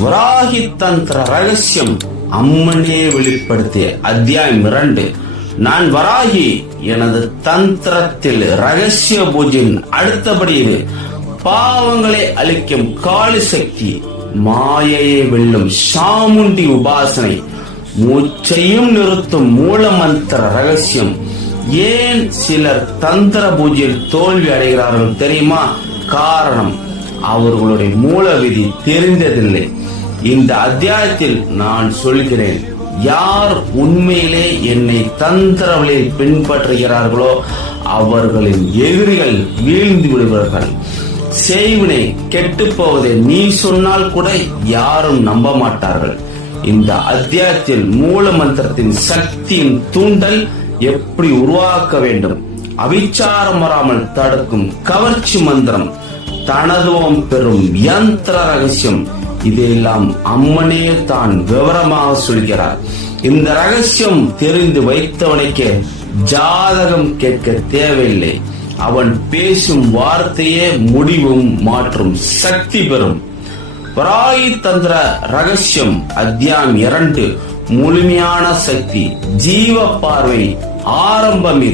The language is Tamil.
வராகி தந்திர ரகசியம் அம்மனே வெளிப்படுத்திய அத்தியாயம் இரண்டு. நான் வராகி எனது தந்திரத்தில் ரகசிய பூஜையின் அடுத்தபடி பாவங்களை அளிக்கும் காளி சக்தி மாயையை வெல்லும் சாமுண்டி உபாசனை மூச்சையும் நிறுத்தும் மூலமந்திர ரகசியம். ஏன் சிலர் தந்திர பூஜையில் தோல்வி அடைகிறார்கள் தெரியுமா? காரணம் அவர்களுடைய மூல விதி தெரிந்ததில்லை. இந்த அத்தியாயத்தில் நான் சொல்கிறேன் யார் உண்மையிலே என்னை தந்திரவழியில் பின்பற்றுகிறார்களோ அவர்களின் எதிரிகள் வீழ்ந்து விடுவார்கள். செய்வினை கெட்டு போவதை நீ சொன்னால் கூட யாரும் நம்ப மாட்டார்கள். இந்த அத்தியாயத்தில் மூல மந்திரத்தின் சக்தியின் தூண்டல் எப்படி உருவாக்க வேண்டும்? அவிச்சாரம் வராமல் தடுக்கும் கவர்ச்சி மந்திரம் தனதுவம் பெறும் யந்திர ரகசியம் இதையெல்லாம் அம்மனே தான் விவரமாக சொல்கிறார். இந்த ரகசியம் தெரிந்து வைத்தவனுக்கு ஜாதகம் கேட்க தேவையில்லை. அவன் பேசும் வார்த்தையே முடிவும் மாற்றும் சக்தி பெறும். வராயி தந்திர ரகசியம் அத்தியாயம் இரண்டு. முழுமையான சக்தி ஜீவ பார்வை ஆரம்பமே